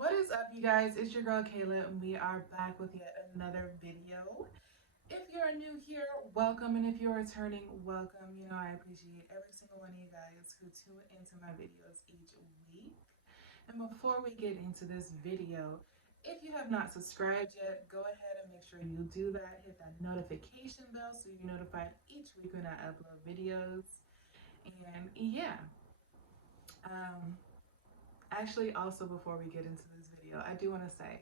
What is up, you guys? It's your girl Kayla, and we are back with yet another video. If you're new here, welcome, and if you're returning, welcome. I appreciate every single one of you guys who tune into my videos each week. And before we get into this video, if you have not subscribed yet, go ahead and make sure you do that. Hit that notification bell so you're notified each week when I upload videos. And yeah, um, actually, also before we get into this video, I do want to say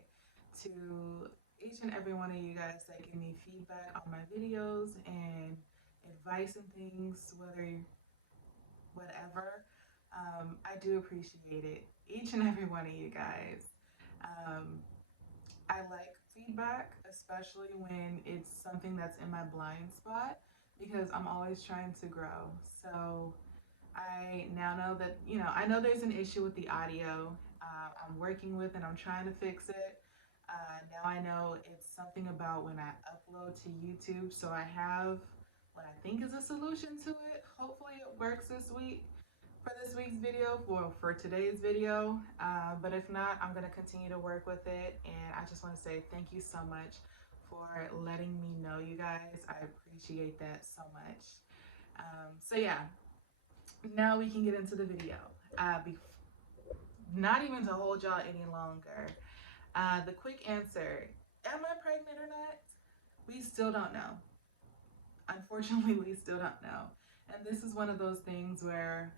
to each and every one of you guys that give me feedback on my videos and advice and things, whatever, I do appreciate it. Each and every one of you guys. Um, I like feedback, especially when it's something that's in my blind spot, because I'm always trying to grow. So I now know that, I know there's an issue with the audio I'm working with and I'm trying to fix it. Now I know it's something about when I upload to YouTube. So I have what I think is a solution to it. Hopefully it works this week for this week's video, for today's video. But if not, I'm going to continue to work with it. And I just want to say thank you so much for letting me know, you guys. I appreciate that so much. So yeah, now we can get into the video. Not even to hold y'all any longer. The quick answer: am I pregnant or not? We still don't know. Unfortunately, we still don't know. And this is one of those things where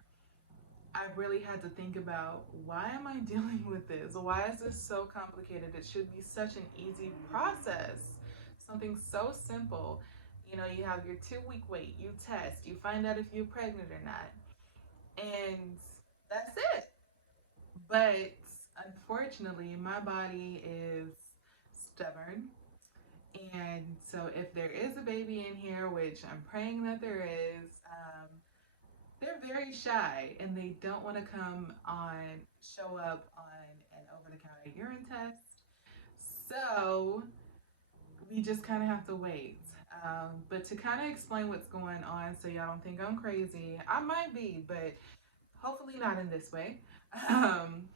I really had to think about, why am I dealing with this? Why is this so complicated? It should be such an easy process. Something so simple. You have your 2 week wait, you test, you find out if you're pregnant or not. And that's it. But unfortunately, my body is stubborn. And so, if there is a baby in here, which I'm praying that there is, they're very shy and they don't want to show up on an over the counter urine test. So, we just kind of have to wait. But to kind of explain what's going on so y'all don't think I'm crazy, I might be, but hopefully not in this way. Um,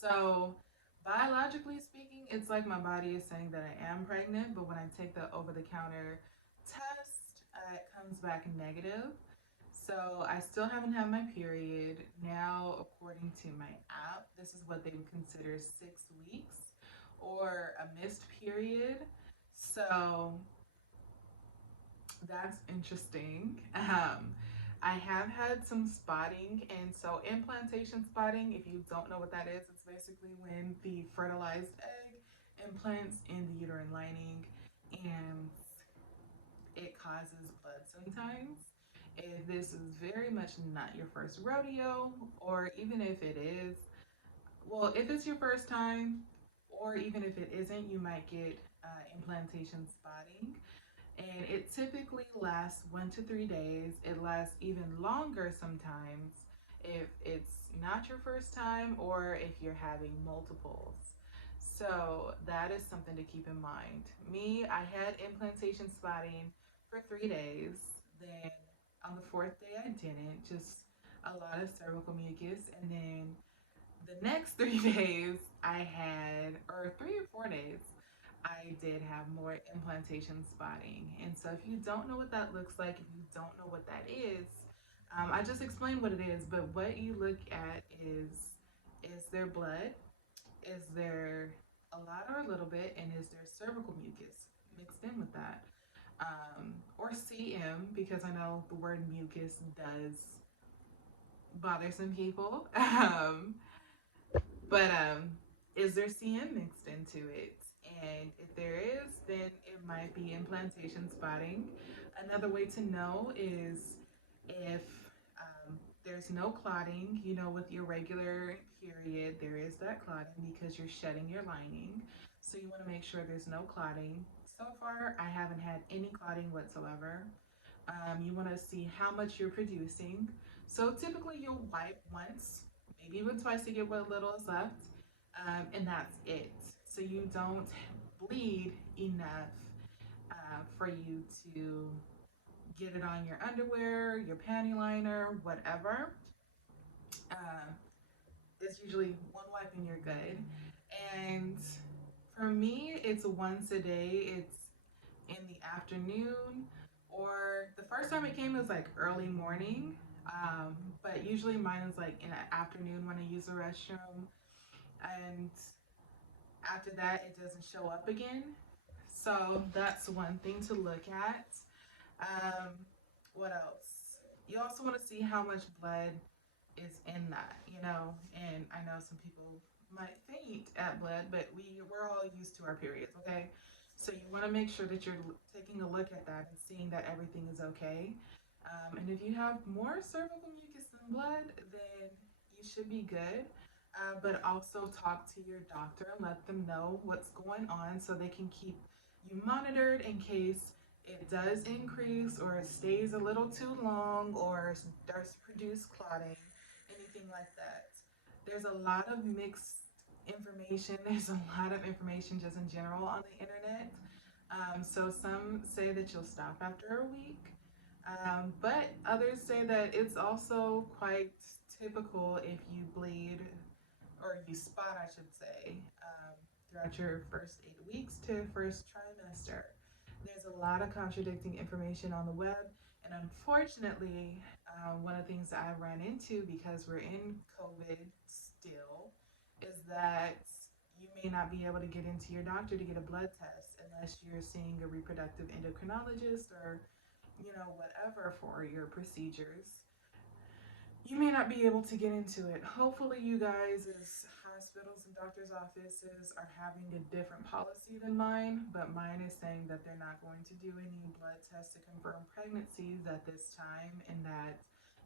So, biologically speaking, it's like my body is saying that I am pregnant, but when I take the over the counter test, it comes back negative. So, I still haven't had my period. Now, according to my app, this is what they would consider 6 weeks or a missed period. So, that's interesting. I have had some spotting, and so implantation spotting, if you don't know what that is, it's basically when the fertilized egg implants in the uterine lining and it causes blood sometimes. If this is very much not your first rodeo, or even if it is, well, if it's your first time, or even if it isn't, you might get implantation spotting, and it typically lasts 1 to 3 days. It lasts even longer sometimes if it's not your first time or if you're having multiples. So that is something to keep in mind. Me, I had implantation spotting for 3 days. Then on the fourth day, I didn't. Just a lot of cervical mucus. And then the next 3 days, or 3 or 4 days, I did have more implantation spotting. And so, if you don't know what that looks like, if you don't know what that is, I just explained what it is. But what you look at is there blood? Is there a lot or a little bit? And is there cervical mucus mixed in with that? Or CM, because I know the word mucus does bother some people. But is there CM mixed into it? And if there is, then it might be implantation spotting. Another way to know is if there's no clotting. With your regular period, there is that clotting because you're shedding your lining. So you want to make sure there's no clotting. So far, I haven't had any clotting whatsoever. You want to see how much you're producing. So typically, you'll wipe once, maybe even twice to get what little is left, and that's it. So you don't bleed enough for you to get it on your underwear, your panty liner, whatever. Uh, it's usually one swipe and you're good. And for me, it's once a day. It's in the afternoon, or the first time it came, it was like early morning. But usually mine is like in the afternoon when I use the restroom, and after that, it doesn't show up again. So that's one thing to look at. Um, what else? You also want to see how much blood is in that, and I know some people might faint at blood, but we're all used to our periods, okay? So you want to make sure that you're taking a look at that and seeing that everything is okay. And if you have more cervical mucus than blood, then you should be good. But also talk to your doctor and let them know what's going on so they can keep you monitored in case it does increase or it stays a little too long or starts to produce clotting, anything like that. There's a lot of mixed information. There's a lot of information just in general on the internet. So some say that you'll stop after a week, but others say that it's also quite typical if you bleed or you spot, I should say, throughout your first 8 weeks to first trimester. There's a lot of contradicting information on the web, and unfortunately, one of the things that I ran into because we're in COVID still is that you may not be able to get into your doctor to get a blood test unless you're seeing a reproductive endocrinologist or whatever for your procedures. You may not be able to get into it. Hopefully, you guys, as hospitals and doctors' offices, are having a different policy than mine, but mine is saying that they're not going to do any blood tests to confirm pregnancies at this time, and that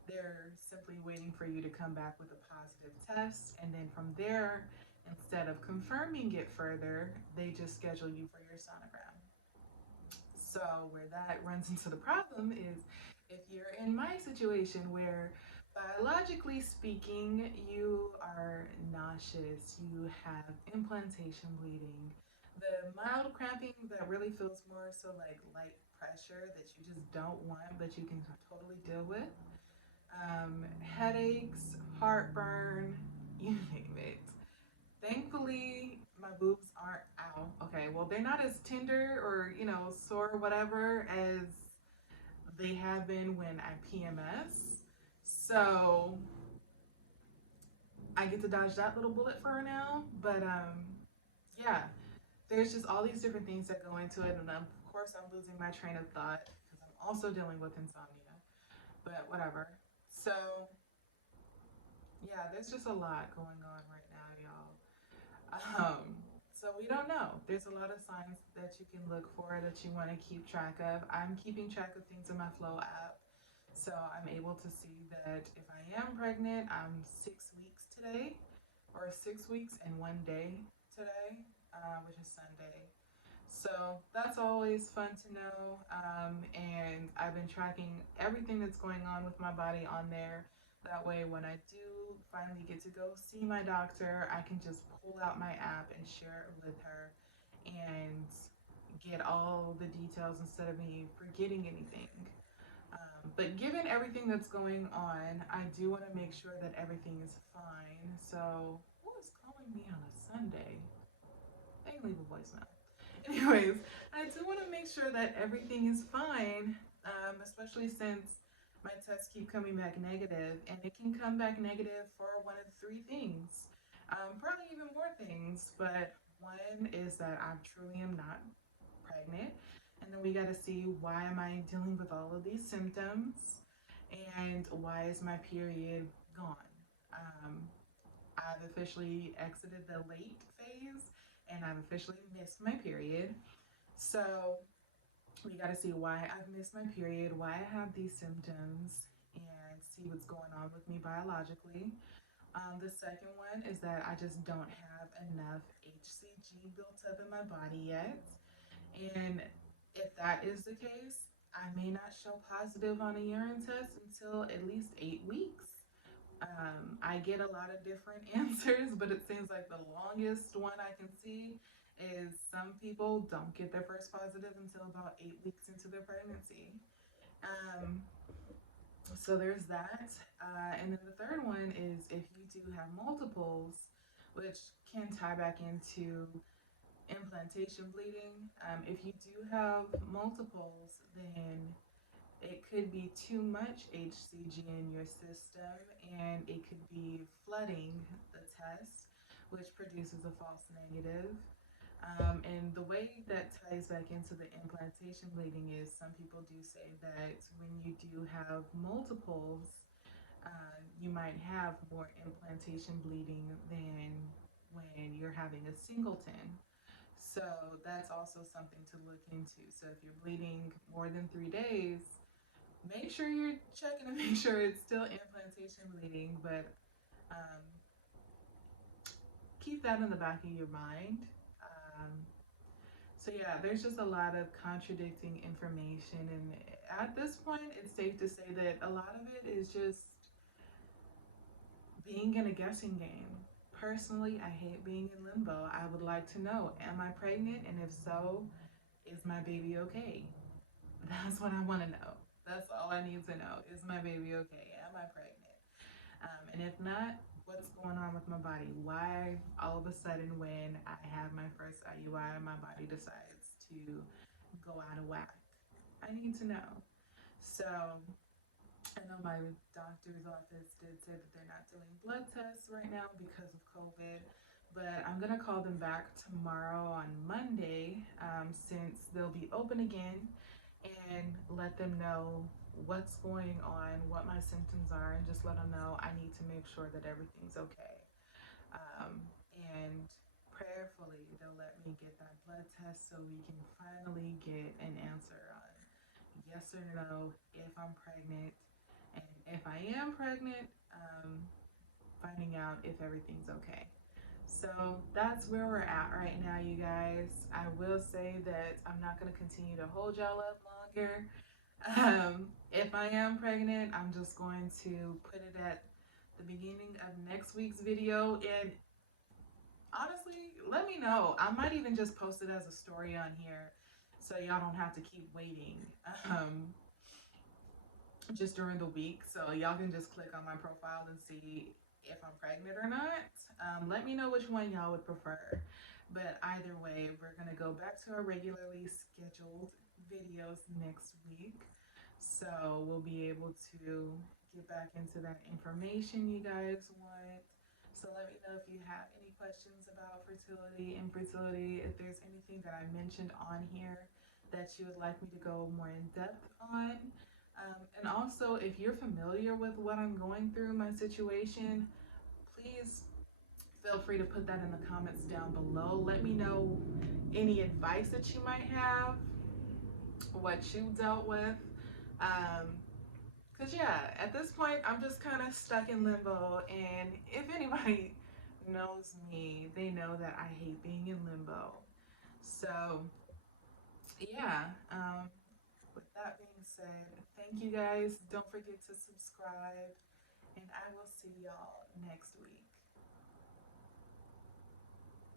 they're simply waiting for you to come back with a positive test, and then from there, instead of confirming it further, they just schedule you for your sonogram. So, where that runs into the problem is if you're in my situation where biologically speaking, you are nauseous, you have implantation bleeding, the mild cramping that really feels more so like light pressure that you just don't want but you can totally deal with, headaches, heartburn, you name it. Thankfully, my boobs aren't out. Okay, well, they're not as tender or, sore or whatever as they have been when I PMS. So I get to dodge that little bullet for now. But yeah, there's just all these different things that go into it. And of course, I'm losing my train of thought because I'm also dealing with insomnia. But whatever. So yeah, there's just a lot going on right now, y'all. So we don't know. There's a lot of signs that you can look for that you want to keep track of. I'm keeping track of things in my Flow app. So I'm able to see that if I am pregnant, I'm 6 weeks today, or 6 weeks and 1 day today, which is Sunday. So that's always fun to know. And I've been tracking everything that's going on with my body on there. That way, when I do finally get to go see my doctor, I can just pull out my app and share it with her and get all the details instead of me forgetting anything. But given everything that's going on, I do want to make sure that everything is fine. So, who is calling me on a Sunday? They can leave a voicemail. Anyways, I do want to make sure that everything is fine, especially since my tests keep coming back negative, and it can come back negative for one of three things, probably even more things. But one is that I truly am not pregnant, and then we got to see why am I dealing with all of these symptoms, and why is my period gone. Um, I've officially exited the late phase and I've officially missed my period. So we got to see why I've missed my period, why I have these symptoms, and see what's going on with me biologically. The second one is that I just don't have enough HCG built up in my body yet. And if that is the case, I may not show positive on a urine test until at least 8 weeks. I get a lot of different answers, but it seems like the longest one I can see is some people don't get their first positive until about 8 weeks into their pregnancy. Um, so there's that. And then the third one is if you do have multiples, which can tie back into implantation bleeding. If you do have multiples, then it could be too much HCG in your system and it could be flooding the test, which produces a false negative. And the way that ties back into the implantation bleeding is some people do say that when you do have multiples, you might have more implantation bleeding than when you're having a singleton. So that's also something to look into. So if you're bleeding more than 3 days, make sure you're checking to make sure it's still implantation bleeding, but um, keep that in the back of your mind. Um, so yeah, there's just a lot of contradicting information, and at this point, it's safe to say that a lot of it is just being in a guessing game. Personally, I hate being in limbo. I would like to know, am I pregnant? And if so, is my baby okay? That's what I want to know. That's all I need to know. Is my baby okay? Am I pregnant? And if not, what's going on with my body? Why all of a sudden, when I have my first IUI, my body decides to go out of whack? I need to know. So, I know my doctor's office did say that they're not doing blood tests right now because of COVID, but I'm gonna call them back tomorrow on Monday, since they'll be open again, and let them know what's going on, what my symptoms are, and just let them know I need to make sure that everything's okay. And prayerfully, they'll let me get that blood test so we can finally get an answer on yes or no if I'm pregnant. And if I am pregnant, finding out if everything's okay. So that's where we're at right now, you guys. I will say that I'm not going to continue to hold y'all up longer. If I am pregnant, I'm just going to put it at the beginning of next week's video. And honestly, let me know. I might even just post it as a story on here so y'all don't have to keep waiting. Just during the week. So y'all can just click on my profile and see if I'm pregnant or not. Let me know which one y'all would prefer. But either way, we're going to go back to our regularly scheduled videos next week. So we'll be able to get back into that information you guys want. So let me know if you have any questions about fertility, infertility, if there's anything that I mentioned on here that you would like me to go more in depth on. And also, if you're familiar with what I'm going through, my situation, please feel free to put that in the comments down below. Let me know any advice that you might have, what you dealt with. Because, yeah, at this point, I'm just kind of stuck in limbo. And if anybody knows me, they know that I hate being in limbo. So, yeah. With that being said, thank you guys. Don't forget to subscribe, and I will see y'all next week.